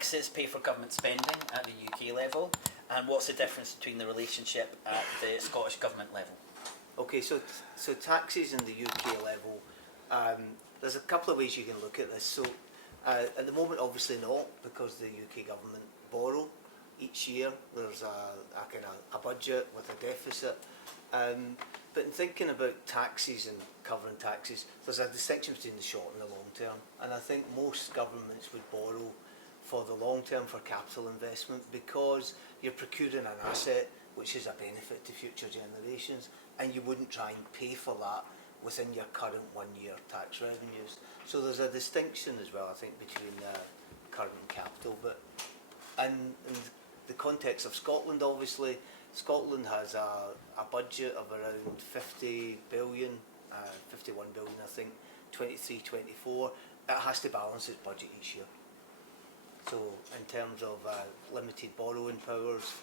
taxes pay for government spending at the UK level, and what's the difference between the relationship at the Scottish Government level? Okay, so taxes in the UK level, there's a couple of ways you can look at this. So at the moment, obviously not, because the UK government borrow each year. There's a kind of a budget with a deficit. But in thinking about taxes and covering taxes, there's a distinction between the short and the long term. And I think most governments would borrow for the long term for capital investment, because you're procuring an asset which is a benefit to future generations, and you wouldn't try and pay for that within your current 1 year tax revenues. So there's a distinction as well, I think, between current and capital. But in the context of Scotland, obviously, Scotland has a budget of around 50 billion, 51 billion I think, 23-24. It has to balance its budget each year. So in terms of limited borrowing powers,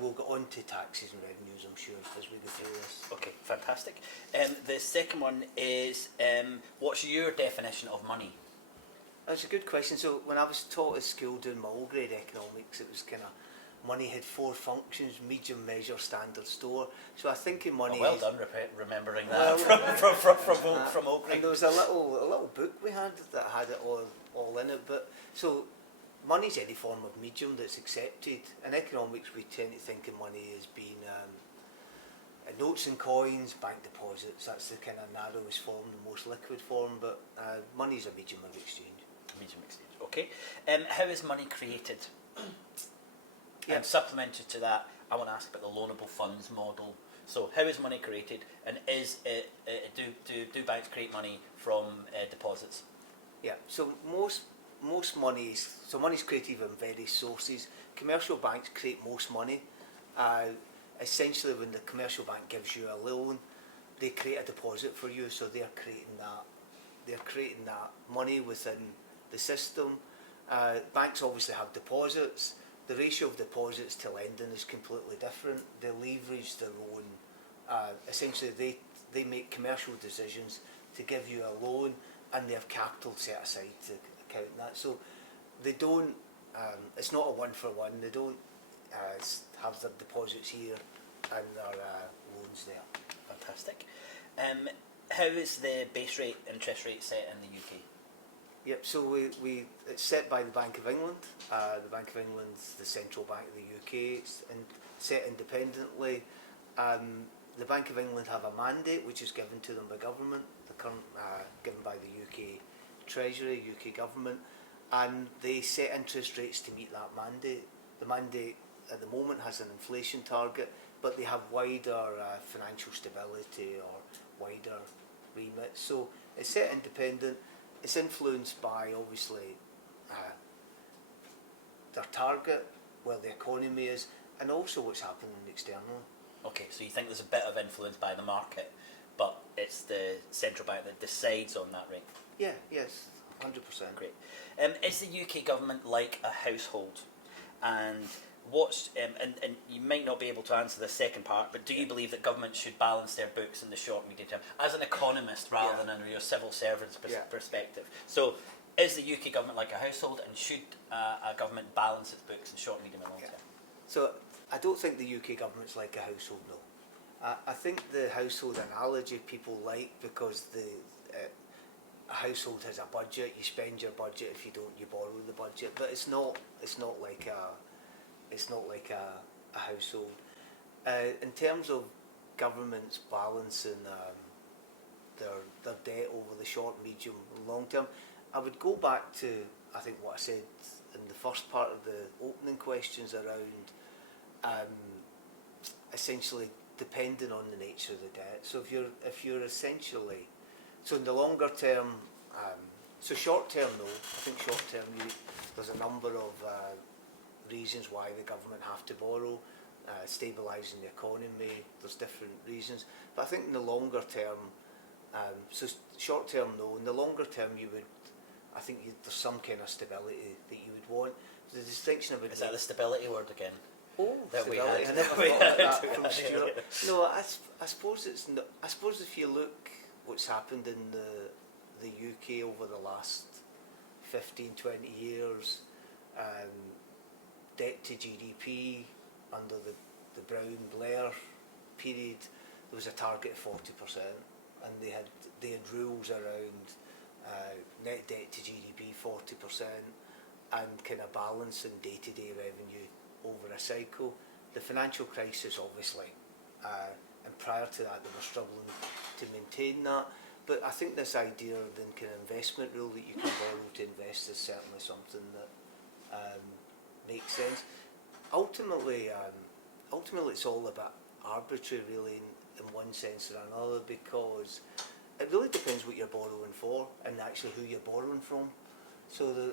we'll get on to taxes and revenues, I'm sure, as we go through this. Okay, fantastic. The second one is, what's your definition of money? That's a good question. So when I was taught at school doing my old grade economics, it was kind of, money had 4 functions: medium, measure, standard, store. So I think in money... Oh, well done remembering that from opening. And there was a little book we had that had it all in it. But so money's any form of medium that's accepted. In economics, we tend to think of money as being notes and coins, bank deposits. That's the kind of narrowest form, the most liquid form. But money's a medium of exchange. Medium exchange. Okay. How is money created? Yeah. And supplemented to that, I want to ask about the loanable funds model. So, how is money created, and do banks create money from deposits? Yeah. So most money's created from various sources. Commercial banks create most money. Essentially, when the commercial bank gives you a loan, they create a deposit for you. So they're creating that money within the system. Banks obviously have deposits. The ratio of deposits to lending is completely different. They leverage their own. Essentially, they make commercial decisions to give you a loan, and they have capital set aside to account that. So they don't. It's not a one for one. They don't have their deposits here and their loans there. Fantastic. How is the base rate, interest rate set in the UK? Yep, so it's set by the Bank of England. The Bank of England's the central bank of the UK. It's set independently. The Bank of England have a mandate which is given to them by government, given by the UK Treasury, UK government, and they set interest rates to meet that mandate. The mandate at the moment has an inflation target, but they have wider financial stability or wider remit. So it's set independent. It's influenced by, obviously, their target, where the economy is, and also what's happening externally. Okay, so you think there's a bit of influence by the market, but it's the central bank that decides on that rate? Yeah, yes, 100%. Great. Is the UK government like a household? And what's and you might not be able to answer the second part, but do you believe that governments should balance their books in the short, medium term, as an economist rather than under your civil servant's perspective? So, is the UK government like a household, and should a government balance its books in short, medium, and long term? So, I don't think the UK government's like a household, no. I think the household analogy people like, because a household has a budget. You spend your budget. If you don't, you borrow the budget. But it's not like a household. In terms of governments balancing their debt over the short, medium, and long term, I would go back to, I think, what I said in the first part of the opening questions around essentially depending on the nature of the debt. So if you're essentially, so in the longer term, so short term, no. I think short term, there's a number of reasons why the government have to borrow, stabilising the economy. There's different reasons, but I think in the longer term, so short term, no. In the longer term, there's some kind of stability that you would want. The distinction about is that the stability word again? Oh, that stability. I never thought about that from Stuart. No, I suppose it's not. I suppose if you look what's happened in the UK over the last 15, 20 years, debt to GDP under the Brown-Blair period, there was a target of 40%, and they had rules around net debt to GDP 40% and kind of balancing day-to-day revenue over a cycle. The financial crisis, obviously, and prior to that, they were struggling to maintain that. But I think this idea of the kind of investment rule that you can borrow to invest is certainly something that makes sense. Ultimately, it's all about arbitrary, really, in one sense or another, because it really depends what you're borrowing for and actually who you're borrowing from. So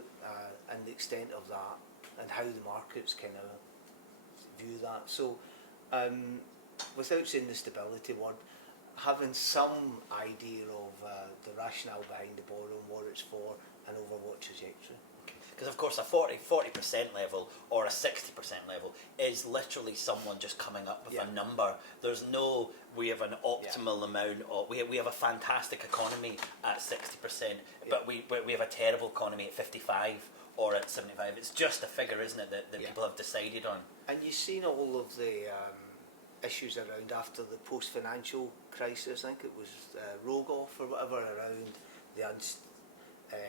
and the extent of that and how the markets kind of view that. So without saying the stability word, having some idea of the rationale behind the borrowing, what it's for, and over what trajectory. Because of course a 40% level or a 60% level is literally someone just coming up with a number. There's no, we have an optimal amount, or we have a fantastic economy at 60%, but we have a terrible economy at 55 or at 75. It's just a figure, isn't it, that people have decided on. And you've seen all of the issues around after the post-financial crisis. I think it was Rogoff or whatever, around the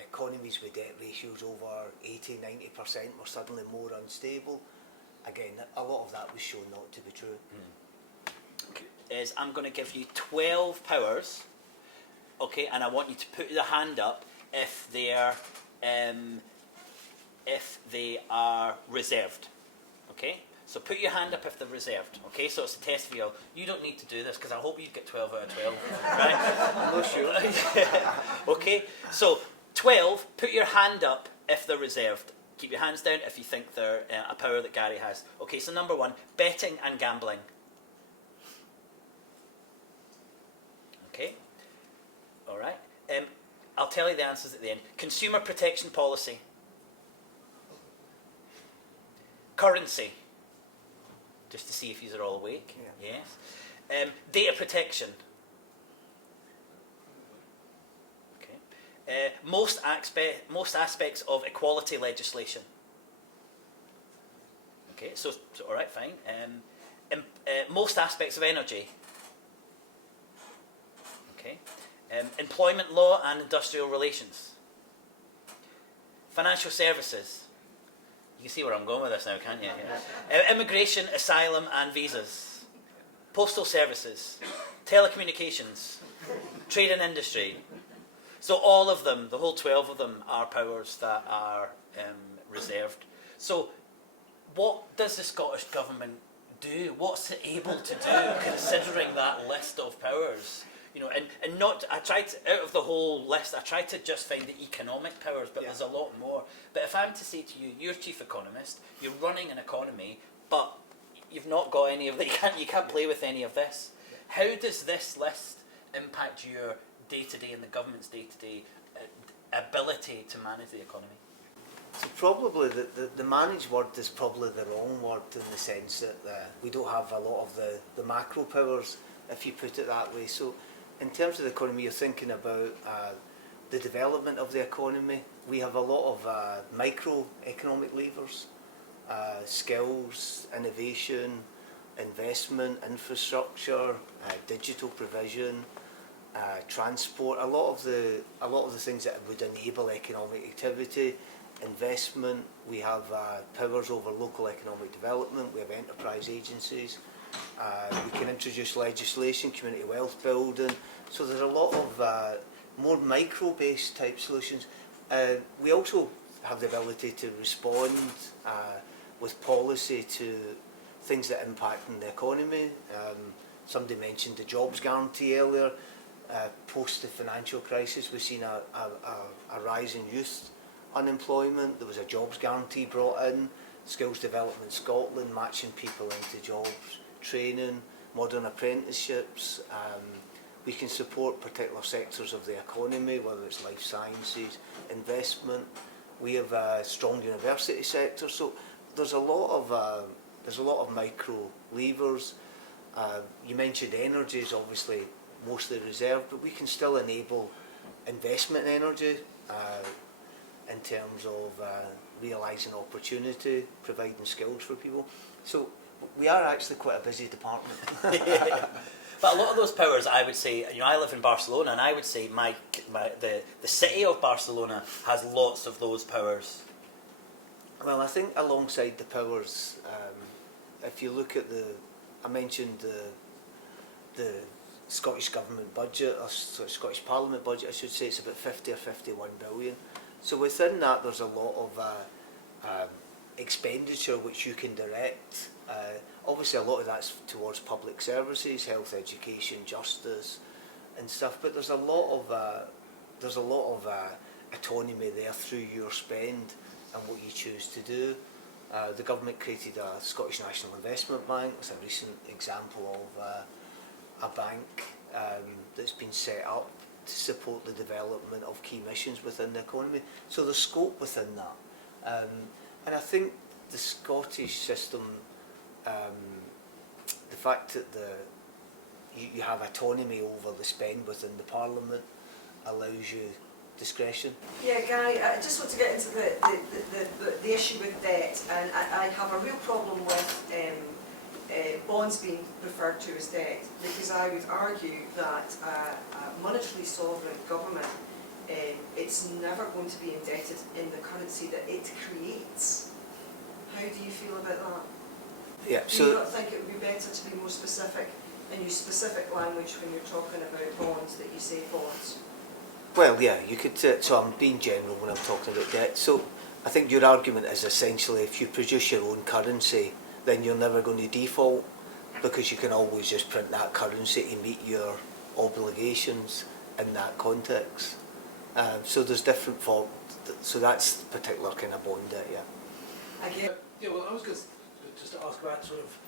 economies with debt ratios over 80-90% were suddenly more unstable. Again, a lot of that was shown not to be true. I'm going to give you 12 powers, okay, and I want you to put your hand up if they are reserved, okay? So put your hand up if they're reserved, okay? So it's a test for you. You don't need to do this because I hope you get 12 out of 12, right? I'm not sure. Okay, so 12, put your hand up if they're reserved. Keep your hands down if you think they're a power that Gary has. Okay, so number 1, betting and gambling. Okay, all right. I'll tell you the answers at the end. Consumer protection policy. Currency. Just to see if you're all awake. Yeah. Yes. Data protection. Okay. Most aspects of equality legislation. Okay. So all right, fine. Most aspects of energy. Okay. Employment law and industrial relations. Financial services. You can see where I'm going with this now, can't you? Yeah. Immigration, asylum and visas. Postal services. Telecommunications. Trade and industry. So all of them, the whole 12 of them, are powers that are reserved. So what does the Scottish Government do? What's it able to do considering that list of powers? You know, and not, I tried to, out of the whole list, I tried to just find the economic powers, but there's a lot more. But if I'm to say to you, you're Chief Economist, you're running an economy, but you've not got any of that, you can't play with any of this. How does this list impact your day-to-day and the government's day-to-day ability to manage the economy? So probably the managed word is probably the wrong word, in the sense that we don't have a lot of the macro powers, if you put it that way. So in terms of the economy, you're thinking about the development of the economy. We have a lot of microeconomic levers, skills, innovation, investment, infrastructure, digital provision, transport. A lot of the things that would enable economic activity, investment. We have powers over local economic development. We have enterprise agencies. We can introduce legislation, community wealth building. So there's a lot of more micro-based type solutions. We also have the ability to respond with policy to things that impact on the economy. Somebody mentioned the jobs guarantee earlier. Post the financial crisis, we've seen a rise in youth unemployment. There was a jobs guarantee brought in. Skills Development Scotland, matching people into jobs, training, modern apprenticeships. We can support particular sectors of the economy, whether it's life sciences, investment. We have a strong university sector, so there's a lot of micro levers. You mentioned energy is obviously mostly reserved, but we can still enable investment in energy in terms of realising opportunity, providing skills for people. So we are actually quite a busy department. But a lot of those powers, I would say, I live in Barcelona, and I would say the city of Barcelona has lots of those powers. Well, I think alongside the powers, if you look at I mentioned the Scottish Government budget, or Scottish Parliament budget, I should say, it's about 50 or 51 billion. So within that, there's a lot of expenditure which you can direct. Obviously, a lot of that's towards public services, health, education, justice, and stuff. But there's a lot of autonomy there through your spend and what you choose to do. The government created a Scottish National Investment Bank. It's a recent example of a bank that's been set up to support the development of key missions within the economy. So there's scope within that. And I think the Scottish system, the fact that you have autonomy over the spend within the Parliament allows you discretion. Yeah, Gary, I just want to get into the issue with debt, and I have a real problem with bonds being referred to as debt, because I would argue that a monetarily sovereign government, it's never going to be indebted in the currency that it creates. How do you feel about that? Yeah, do you not think it would be better to be more specific and use specific language when you're talking about bonds, that you say bonds? Well, yeah, you could. So I'm being general when I'm talking about debt. So I think your argument is essentially, if you produce your own currency, then you're never going to default, because you can always just print that currency to meet your obligations in that context. So there's different forms. So that's particular kind of bond debt, yeah. Again. Yeah, well, I was going to just to ask about sort of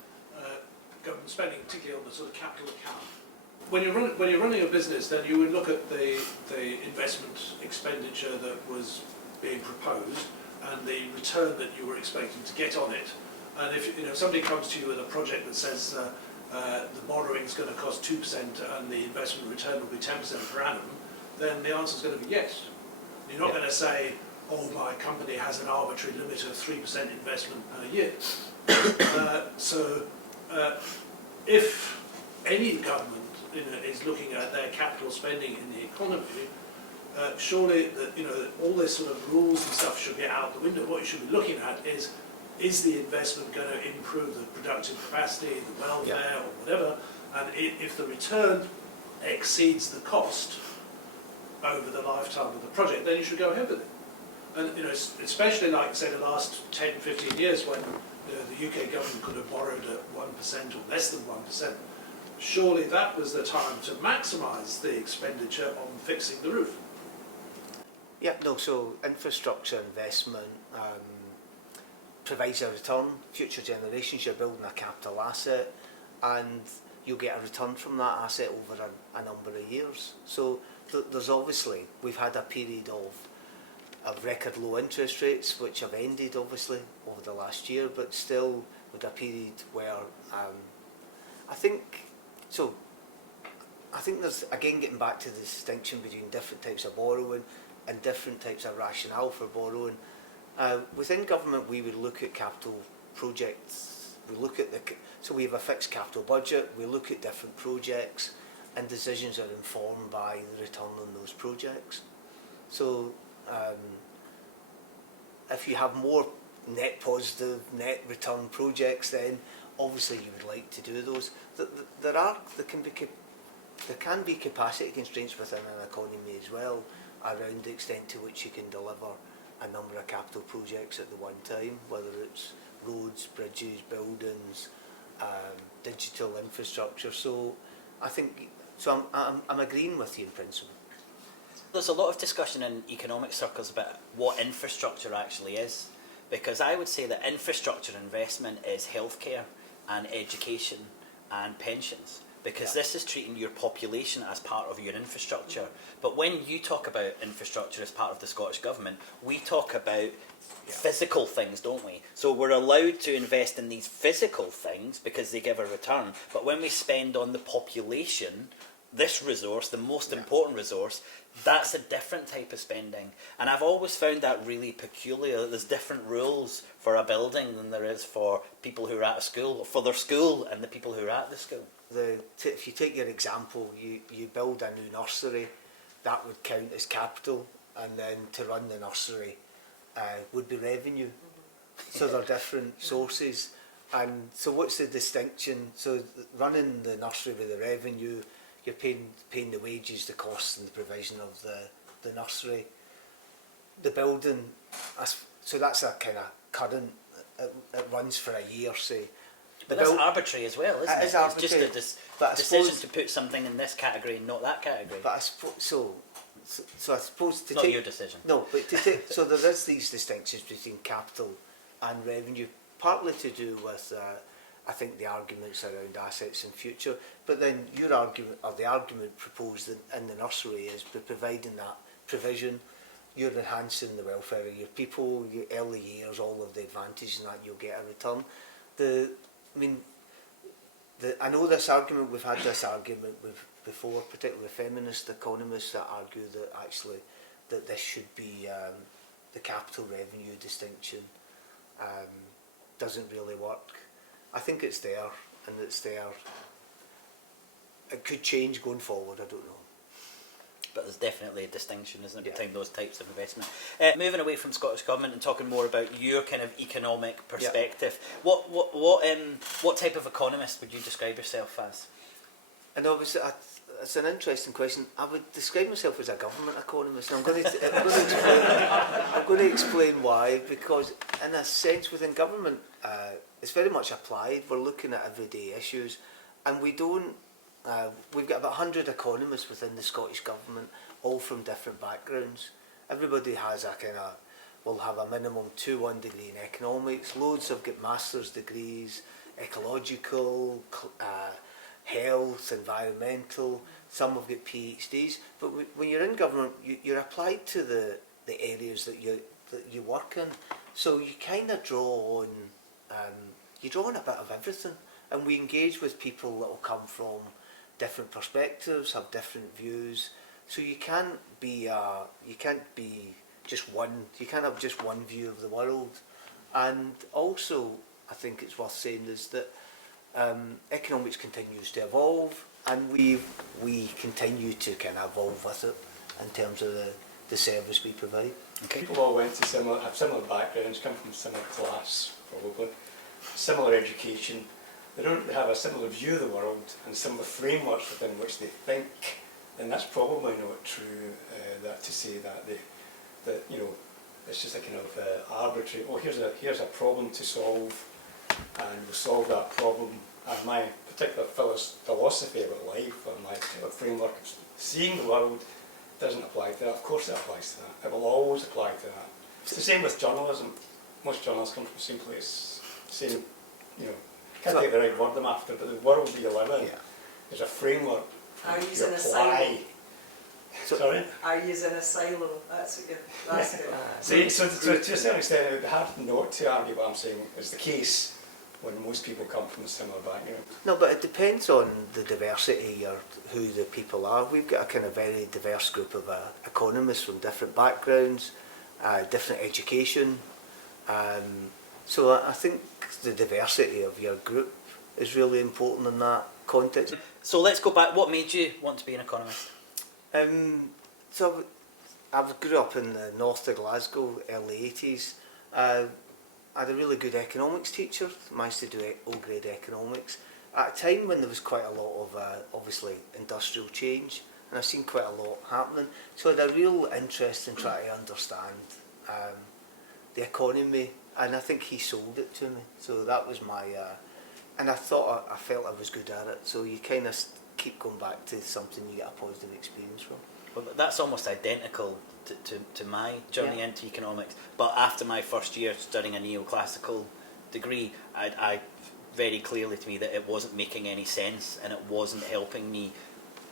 government spending, particularly on the sort of capital account. When you're running a business, then you would look at the investment expenditure that was being proposed and the return that you were expecting to get on it. And if somebody comes to you with a project that says the borrowing is going to cost 2% and the investment return will be 10% per annum, then the answer is going to be yes. You're not going to say, oh, my company has an arbitrary limit of 3% investment per year. If any government is looking at their capital spending in the economy, surely all this sort of rules and stuff should be out the window. What you should be looking at is the investment going to improve the productive capacity, the welfare, or whatever, and if the return exceeds the cost over the lifetime of the project, then you should go ahead with it. And especially like, say, the last 10, 15 years, when the UK government could have borrowed at 1% or less than 1%, surely that was the time to maximise the expenditure on fixing the roof. Yeah, no, so infrastructure investment provides a return. Future generations, you're building a capital asset, and you'll get a return from that asset over a number of years. So there's obviously, we've had a period of record low interest rates, which have ended obviously over the last year, but still with a period where I think there's, again, getting back to the distinction between different types of borrowing and different types of rationale for borrowing. Within government, we would look at capital projects. We look at so we have a fixed capital budget. We look at different projects, and decisions are informed by the return on those projects. So if you have more net positive, net return projects, then obviously you would like to do those. There can be capacity constraints within an economy as well, around the extent to which you can deliver a number of capital projects at the one time, whether it's roads, bridges, buildings, digital infrastructure. So I think, so I'm agreeing with you in principle. There's a lot of discussion in economic circles about what infrastructure actually is, because I would say that infrastructure investment is healthcare and education and pensions, because this is treating your population as part of your infrastructure. But when you talk about infrastructure as part of the Scottish Government, we talk about physical things, don't we? So we're allowed to invest in these physical things because they give a return, but when we spend on the population, this resource, the most Yeah. important resource, that's a different type of spending. And I've always found that really peculiar. There's different rules for a building than there is for people who are at a school, or for their school and the people who are at the school. If you take your example, you build a new nursery, that would count as capital, and then to run the nursery would be revenue. So they're different sources. And so what's the distinction? So running the nursery with the revenue, you're paying the wages, the costs and the provision of the nursery. The building, so that's a kind of current, it runs for a year, say. But that's arbitrary as well, isn't it? It is arbitrary. It's just but a I decision suppose, to put something in this category and not that category. But I suppose, so I suppose to It's not take... your decision. No, but to take, so there is these distinctions between capital and revenue, partly to do with, I think, the arguments around assets in future. But then your argument, or the argument proposed in the nursery, is by providing that provision, you're enhancing the welfare of your people, your early years, all of the advantages, and that you'll get a return. I know this argument, we've had this argument before, particularly feminist economists that argue that actually that this should be the capital revenue distinction doesn't really work. I think it's there, and it's there. It could change going forward, I don't know. But there's definitely a distinction, isn't there, Yeah. between those types of investment. Moving away from Scottish Government and talking more about your kind of economic perspective, what type of economist would you describe yourself as? And obviously, it's an interesting question. I would describe myself as a government economist. And I'm going to explain why, because in a sense within government, it's very much applied. We're looking at everyday issues, and we don't. We've got about 100 economists within the Scottish Government, all from different backgrounds. Everybody has will have a minimum 2-1 degree in economics. Loads have got master's degrees, ecological, health, environmental. Some have got PhDs. But when you're in government, you're applied to the areas that you work in. So you kind of draw on a bit of everything, and we engage with people that will come from different perspectives, have different views. So you can't be just one. You can't have just one view of the world. And also, I think it's worth saying is that economics continues to evolve, and we continue to kind of evolve with it in terms of the service we provide. Okay. People all have similar backgrounds, come from similar class, probably, similar education. They have a similar view of the world and similar frameworks within which they think, and that's probably not true. That to say that it's just a kind of arbitrary. Oh, here's a problem to solve, and we'll solve that problem. And my particular philosophy about life, or my particular framework of seeing the world, doesn't apply to that. Of course, it applies to that. It will always apply to that. It's the same with journalism. Most journalists come from the same place, same, can't take the right word I'm after, but the world that you live in, there's a framework. Are you you in a apply. Sorry? Are you in a silo? That's what you're asking. So to a certain extent, it would be hard not to argue what I'm saying is the case when most people come from a similar background. No, but it depends on the diversity or who the people are. We've got a kind of very diverse group of economists from different backgrounds, different education. So I think the diversity of your group is really important in that context. So let's go back. What made you want to be an economist? So I grew up in the north of Glasgow, early 80s. I had a really good economics teacher, managed to do O-grade economics, at a time when there was quite a lot of, obviously, industrial change, and I've seen quite a lot happening. So I had a real interest in trying to understand the economy, and I think he sold it to me. So that was my, and I felt I was good at it. So you kind of keep going back to something you get a positive experience from. Well, that's almost identical to my journey into economics. But after my first year studying a neoclassical degree, I very clearly to me that it wasn't making any sense, and it wasn't helping me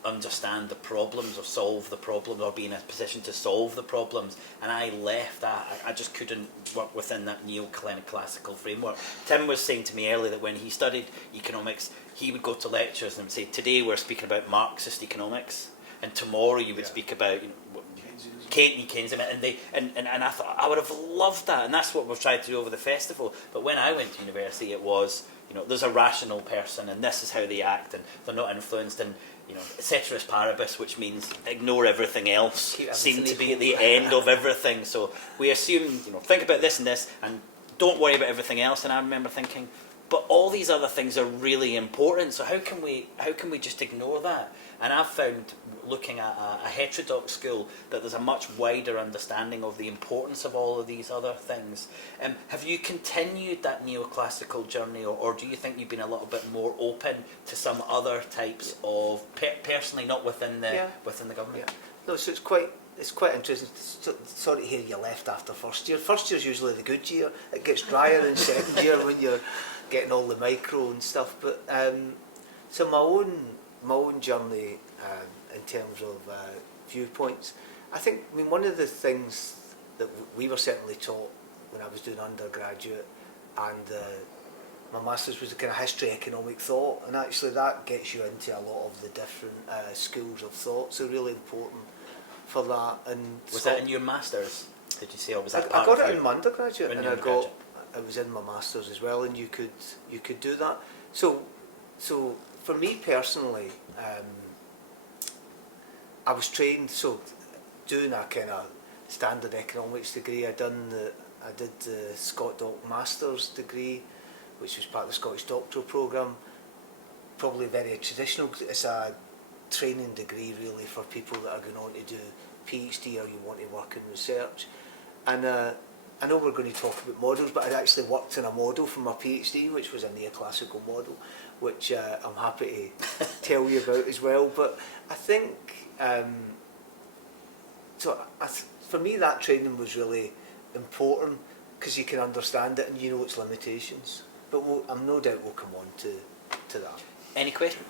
understand the problems or solve the problems or be in a position to solve the problems, and I left that. I just couldn't work within that neoclassical framework. Tim was saying to me earlier that when he studied economics, he would go to lectures and say, today we're speaking about Marxist economics, and tomorrow you would speak about Keynesianism, and I thought I would have loved that, and that's what we've tried to do over the festival. But when I went to university, it was, there's a rational person, and this is how they act, and they're not influenced, and ceteris paribus, which means ignore everything else, seem to be at the end of everything. So we assume, think about this and this, and don't worry about everything else. And I remember thinking, but all these other things are really important. So how can we just ignore that? And I've found, looking at a heterodox school, that there's a much wider understanding of the importance of all of these other things. Have you continued that neoclassical journey, or do you think you've been a little bit more open to some other types of, personally not within the government? Yeah. No, so it's quite interesting. Sorry to hear you left after first year. First year's usually the good year. It gets drier in second year when you're getting all the micro and stuff. But so my own journey in terms of viewpoints, I think, one of the things that we were certainly taught when I was doing undergraduate, and my master's, was a kind of history economic thought, and actually that gets you into a lot of the different schools of thought, so really important for that. And was that in your master's, did you say, or was that I got it in my undergraduate, and it was in my master's as well, and you could do that. So for me personally, I was trained, so doing a kind of standard economics degree. I did the Scotonomics master's degree, which was part of the Scottish doctoral programme. Probably very traditional. It's a training degree really for people that are going on to do PhD, or you want to work in research. And I know we're going to talk about models, but I'd actually worked in a model for my PhD, which was a neoclassical model, which I'm happy to tell you about as well. But I think, for me, that training was really important, because you can understand it and you know its limitations. But I'm no doubt we'll come on to that. Any question?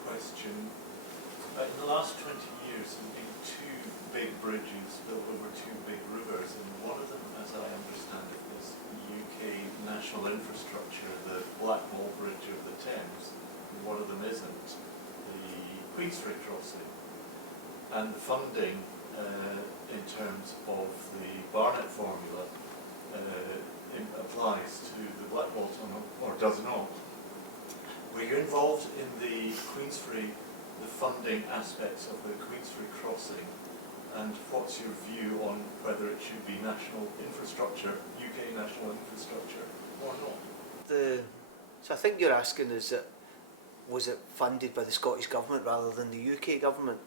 In the last 20 years, there have been two big bridges built over two big rivers, and one of them, as I understand it, is UK national infrastructure, the Blackwall Bridge of the Thames, and one of them isn't, the Queensferry crossing. And the funding, in terms of the Barnett formula, applies to the Blackwall tunnel, or does not. Were you involved in the Queensferry, the funding aspects of the Queensferry crossing, and what's your view on whether it should be national infrastructure, UK national infrastructure, or not? So I think you're asking, was it funded by the Scottish Government rather than the UK Government?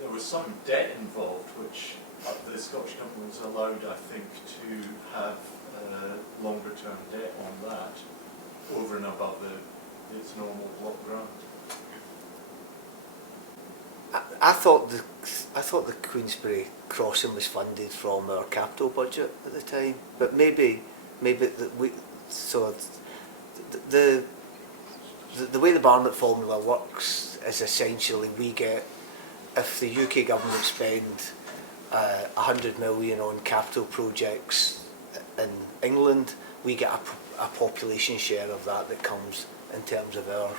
There was some debt involved, which the Scottish Government was allowed, I think, to have longer term debt on that, over and above its normal block grant. I thought the Queensferry crossing was funded from our capital budget at the time, but maybe the way the Barnett formula works is essentially we get, if the UK government spend 100 million on capital projects in England, we get a population share of that comes in terms of our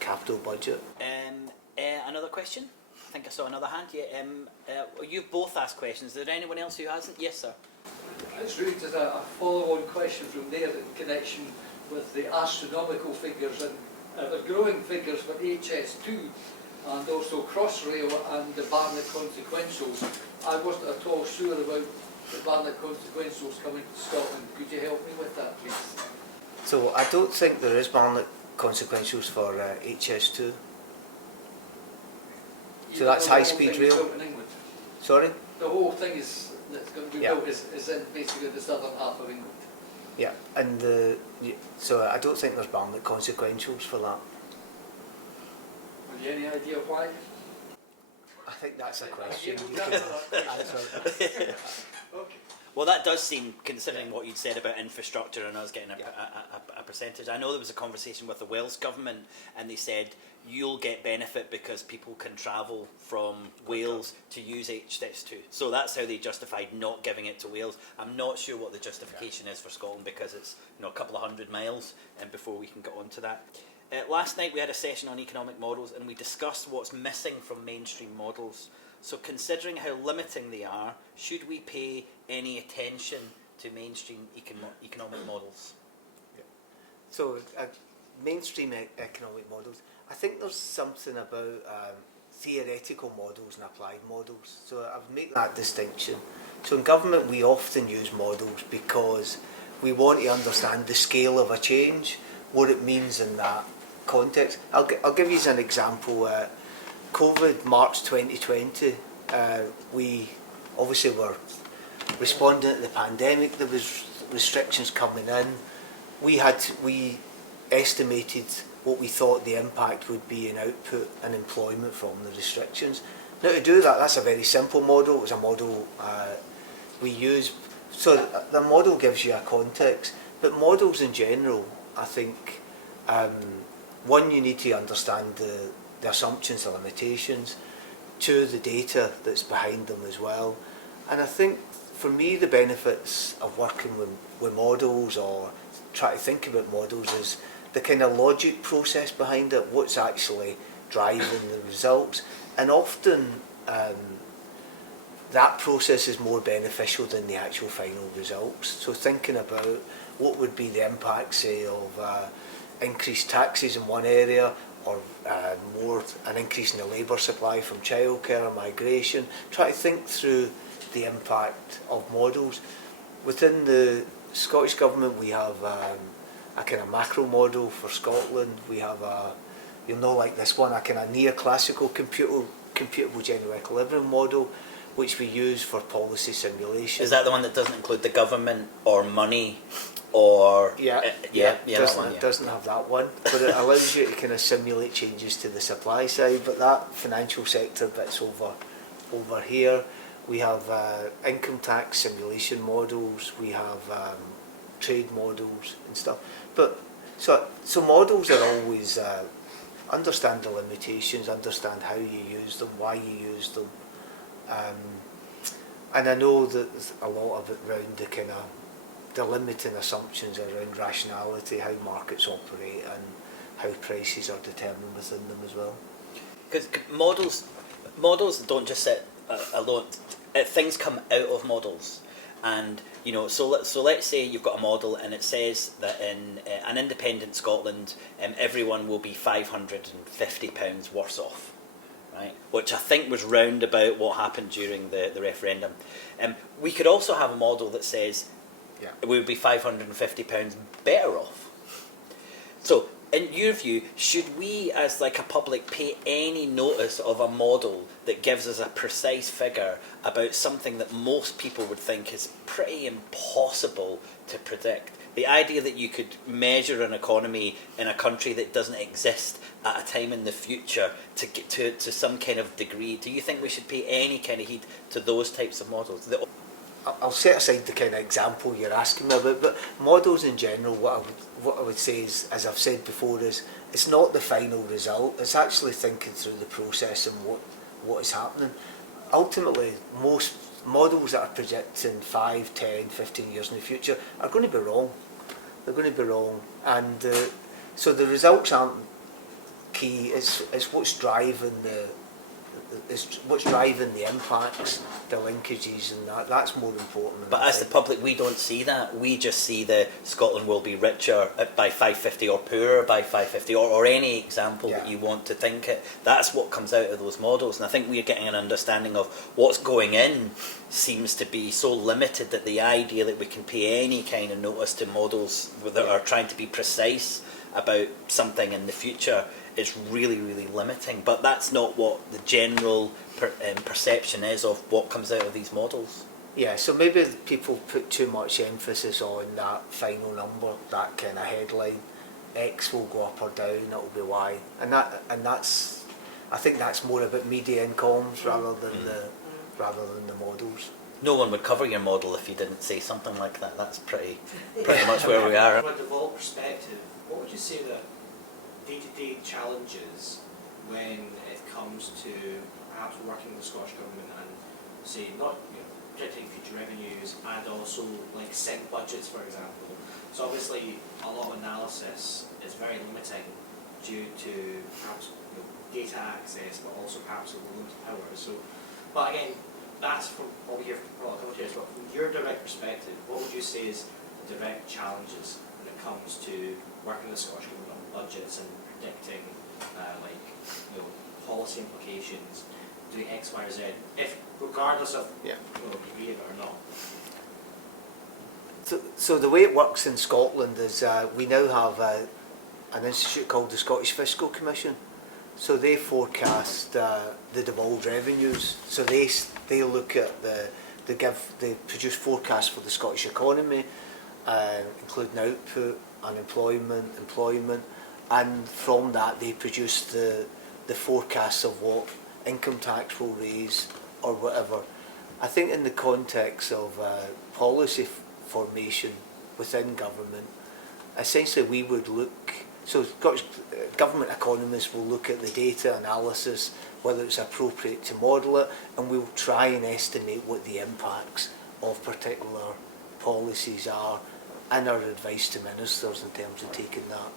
capital budget. Another question? I think I saw another hand. Yeah. You've both asked questions. Is there anyone else who hasn't? Yes, sir. It's really just a follow-on question from there in connection with the astronomical figures and the growing figures for HS2 and also Crossrail and the Barnett consequentials. I wasn't at all sure about the Barnett consequentials coming to Scotland. Could you help me with that, please? So I don't think there is Barnett consequentials for HS2. So that's high-speed rail. Sorry? The whole thing that's going to be built is in basically the southern half of England. Yeah, and so I don't think there's Barnett consequentials for that. Have you any idea why? I think that's a question you can answer. Okay. Well, that does seem, considering what you'd said about infrastructure and us getting a percentage. I know there was a conversation with the Welsh government, and they said you'll get benefit because people can travel from Wales to use HS2. So that's how they justified not giving it to Wales. I'm not sure what the justification is for Scotland, because it's a couple of 100 miles, and before we can get on to that. Last night we had a session on economic models and we discussed what's missing from mainstream models. So considering how limiting they are, should we pay any attention to mainstream economic models? So mainstream economic models, I think there's something about theoretical models and applied models. So I would make that distinction. So in government we often use models because we want to understand the scale of a change, what it means in that context. I'll give you an example. COVID, March 2020, we obviously were responding to the pandemic. There was restrictions coming in. We estimated what we thought the impact would be in output and employment from the restrictions. Now to do that, that's a very simple model. It was a model we use. So the model gives you a context, but models in general, I think, one, you need to understand the assumptions, the limitations, two, the data that's behind them as well. And I think for me the benefits of working with models or try to think about models is the kind of logic process behind it, what's actually driving the results. And often that process is more beneficial than the actual final results. So thinking about what would be the impact, say, of increased taxes in one area, or an increase in the labour supply from childcare or migration. Try to think through the impact of models. Within the Scottish Government we have a kind of macro model for Scotland. We have you'll know like this one, a kind of neoclassical computable general equilibrium model, which we use for policy simulation. Is that the one that doesn't include the government or money? Or doesn't have that one, but it allows you to kind of simulate changes to the supply side. But that financial sector bit's over here. We have income tax simulation models. We have trade models and stuff. But so models are always understand the limitations, understand how you use them, why you use them, and I know that there's a lot of it around the kind of the limiting assumptions around rationality, how markets operate and how prices are determined within them as well. Because models don't just sit alone. Things come out of models, and so let's say you've got a model and it says that in an independent Scotland, everyone will be £550 worse off, right? Which I think was round about what happened during the referendum. We could also have a model that says we would be £550 better off. So, in your view, should we as like a public pay any notice of a model that gives us a precise figure about something that most people would think is pretty impossible to predict? The idea that you could measure an economy in a country that doesn't exist at a time in the future to get to some kind of degree, do you think we should pay any kind of heed to those types of models? I'll set aside the kind of example you're asking me about, but models in general, what I would say is, as I've said before, is it's not the final result. It's actually thinking through the process and what is happening. Ultimately, most models that are projecting 5, 10, 15 years in the future are going to be wrong. They're going to be wrong, and so the results aren't key. It's what's driving the impacts, the linkages, and that's more important. But as the public, we don't see that. We just see the Scotland will be richer by 550 or poorer by 550 or any example that you want to think it. That's what comes out of those models, and I think we're getting an understanding of what's going in seems to be so limited that the idea that we can pay any kind of notice to models that are trying to be precise about something in the future is really, really limiting. But that's not what the general perception is of what comes out of these models. Yeah, so maybe people put too much emphasis on that final number, that kind of headline. X will go up or down, it'll be Y, and that's I think that's more about media and comms rather than the models. No one would cover your model if you didn't say something like that. That's pretty much where we are. From a developed perspective, what would you say that day-to-day challenges when it comes to perhaps working with the Scottish Government and say not predicting future revenues and also like setting budgets, for example? So obviously a lot of analysis is very limiting due to perhaps data access, but also perhaps a limited power. So, but again, that's from what we hear from a couple of years. But from your direct perspective, what would you say is the direct challenges when it comes to working with the Scottish Government on budgets and predicting policy implications, doing X, Y, or Z, if regardless of you agree with it or not? So the way it works in Scotland is we now have an institute called the Scottish Fiscal Commission. So they forecast the devolved revenues. So they look at they produce forecasts for the Scottish economy, including output, unemployment, employment, and from that they produce the forecasts of what income tax will raise or whatever. I think in the context of policy formation within government, essentially we would look, so Scottish government economists will look at the data analysis, whether it's appropriate to model it, and we'll try and estimate what the impacts of particular policies are and our advice to ministers in terms of taking that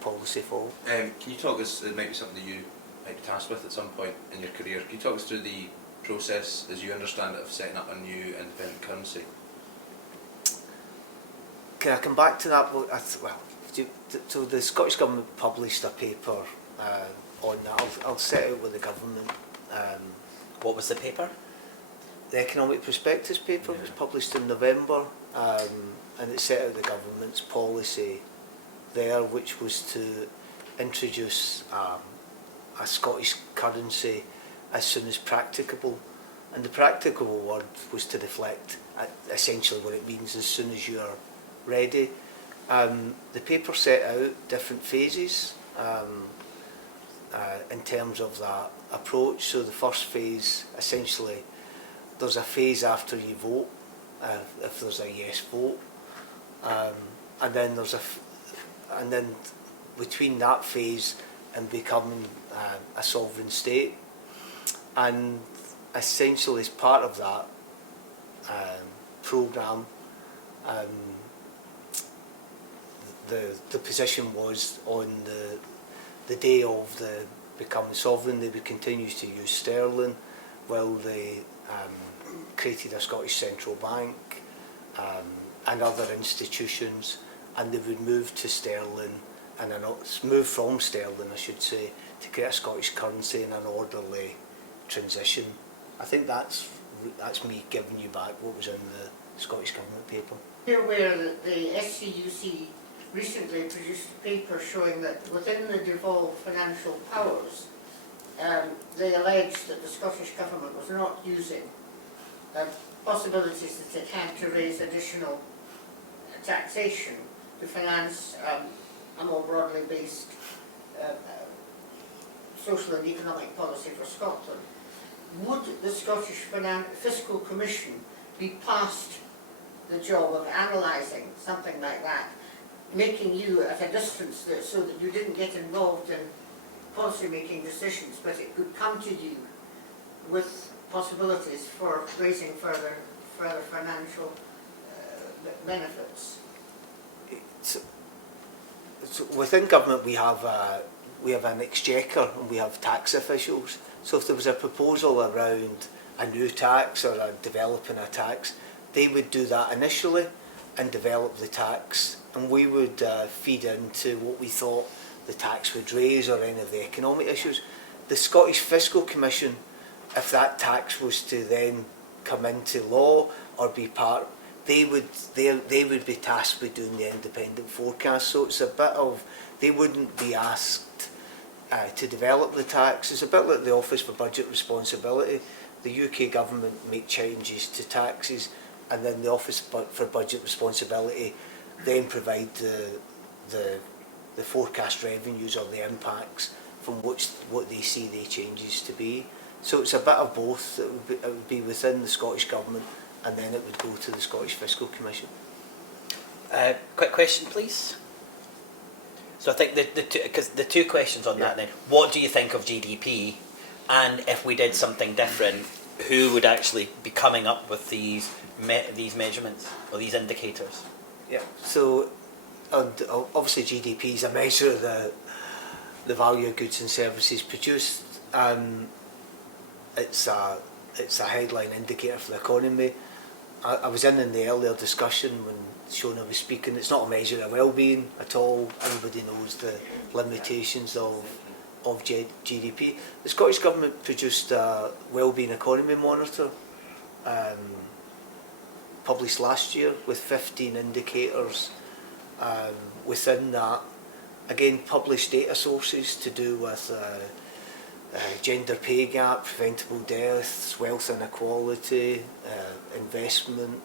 policy forward. Can you talk us, it might be something that you might be tasked with at some point in your career, can you talk us through the process as you understand it of setting up a new independent currency? Can I come back to that? Well, so the Scottish Government published a paper on that. I'll set out with the government. What was the paper? The Economic Prospectus paper was published in November, and it set out the government's policy there, which was to introduce a Scottish currency as soon as practicable. And the practicable word was to reflect essentially what it means as soon as you're ready. The paper set out different phases in terms of that approach. So the first phase, essentially, there's a phase after you vote, if there's a yes vote, and then there's and then between that phase and becoming a sovereign state, and essentially as part of that programme, the position was on the day of the becoming sovereign, they would continue to use sterling while they created a Scottish central bank and other institutions, and they would move to sterling and move from sterling, I should say, to create a Scottish currency in an orderly transition. I think that's me giving you back what was in the Scottish Government paper. You're aware that the SCUC recently produced a paper showing that within the devolved financial powers, they alleged that the Scottish Government was not using possibilities that it had to raise additional taxation to finance a more broadly based social and economic policy for Scotland. Would the Scottish Fiscal Commission be past the job of analysing something like that, making you at a distance so that you didn't get involved in policy making decisions, but it could come to you with possibilities for raising further financial benefits? So within government we have an exchequer and we have tax officials. So if there was a proposal around a new tax or developing a tax, they would do that initially and develop the tax, and we would feed into what we thought the tax would raise or any of the economic issues. The Scottish Fiscal Commission, if that tax was to then come into law or be part, they would be tasked with doing the independent forecast. So it's a bit of, they wouldn't be asked to develop the tax. It's a bit like the Office for Budget Responsibility. The UK government make changes to taxes, and then the Office for Budget Responsibility then provide the forecast revenues or the impacts from what they see the changes to be. So it's a bit of both. It would be within the Scottish Government, and then it would go to the Scottish Fiscal Commission. Quick question, please. So I think the two questions on that then. What do you think of GDP? And if we did something different, who would actually be coming up with these measurements or these indicators? Yeah. So obviously GDP is a measure of the value of goods and services produced. It's a headline indicator for the economy. I was in the earlier discussion when Shona was speaking. It's not a measure of well-being at all. Everybody knows the limitations of GDP. The Scottish Government produced a Wellbeing Economy Monitor, published last year, with 15 indicators within that. Again, published data sources to do with gender pay gap, preventable deaths, wealth inequality, investment,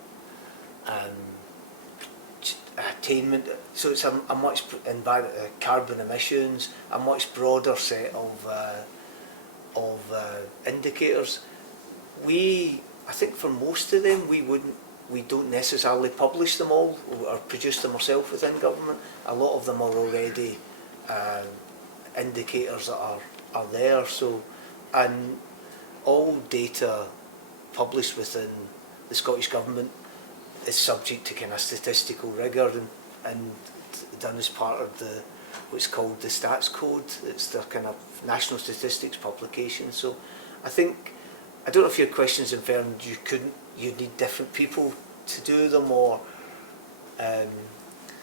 attainment. So it's a much carbon emissions, a much broader set of indicators. I think for most of them, we don't necessarily publish them all or produce them ourselves within government. A lot of them are already indicators that are there. So, and all data published within the Scottish Government is subject to kind of statistical rigour and done as part of what's called the Stats Code. It's the kind of national statistics publication. So I don't know if your question's inferred you need different people to do them, or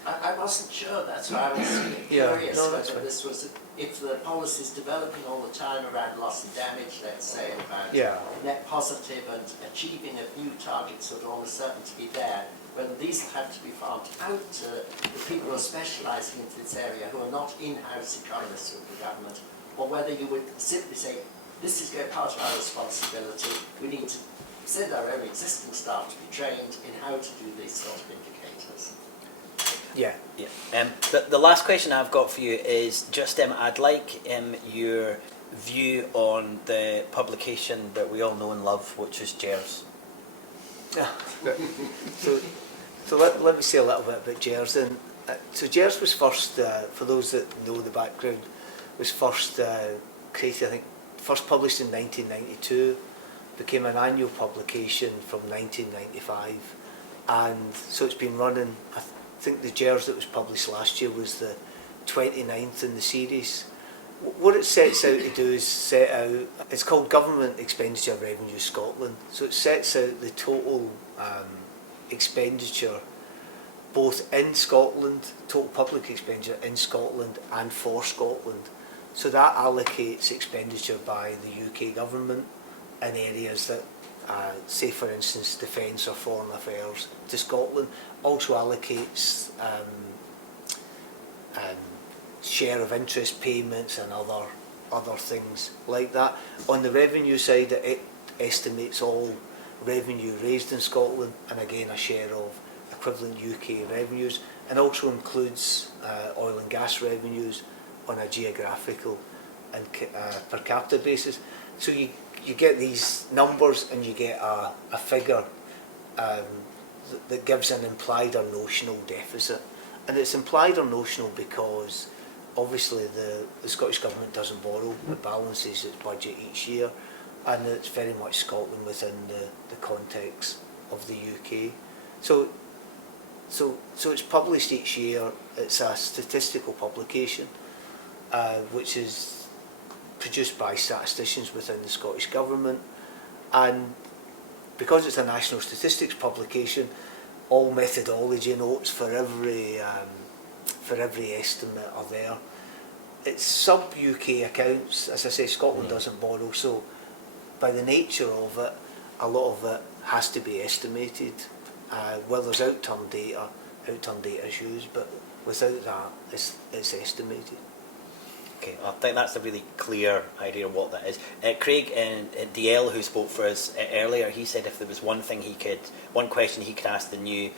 I wasn't sure, that's why I was curious whether this was, if the policy's developing all the time around loss and damage, let's say, about net positive and achieving of new targets that are almost certain to be there, whether these have to be farmed out to the people who are specialising into this area who are not in-house economists with the government, or whether you would simply say, this is part of our responsibility, we need to send our own existing staff to be trained in how to do these sort of indicators. Yeah. The last question I've got for you is just I'd like your view on the publication that we all know and love, which is GERS. Yeah. So let me say a little bit about GERS. So GERS was first, for those that know the background, was first created, I think, first published in 1992, became an annual publication from 1995, and so it's been running. I think the GERS that was published last year was the 29th in the series. What it sets out to do is it's called Government Expenditure Revenue Scotland, so it sets out the total expenditure both in Scotland, total public expenditure in Scotland and for Scotland. So that allocates expenditure by the UK government in areas that, say for instance, defence or foreign affairs to Scotland. Also allocates share of interest payments and other things like that. On the revenue side, it estimates all revenue raised in Scotland, and again a share of equivalent UK revenues, and also includes oil and gas revenues on a geographical and per capita basis. So you get these numbers and you get a figure that gives an implied or notional deficit. And it's implied or notional because obviously the Scottish Government doesn't borrow, it balances its budget each year, and it's very much Scotland within the context of the UK. So it's published each year. It's a statistical publication which is produced by statisticians within the Scottish Government, and because it's a national statistics publication, all methodology notes for every estimate are there. It's sub-UK accounts. As I say, Scotland doesn't borrow, so by the nature of it, a lot of it has to be estimated. Where there's out-term data is used, but without that, it's estimated. Okay, I think that's a really clear idea of what that is. Craig DL, who spoke for us earlier, he said if there was one question he could ask the new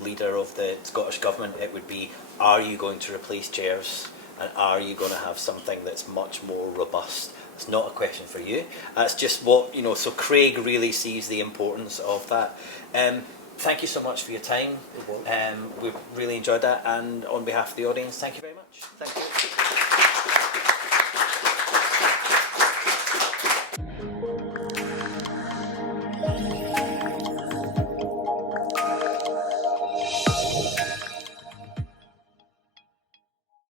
leader of the Scottish Government, it would be, are you going to replace GERS, and are you going to have something that's much more robust? It's not a question for you. That's just what, so Craig really sees the importance of that. Thank you so much for your time. We've really enjoyed that, and on behalf of the audience, thank you very much. Thank you.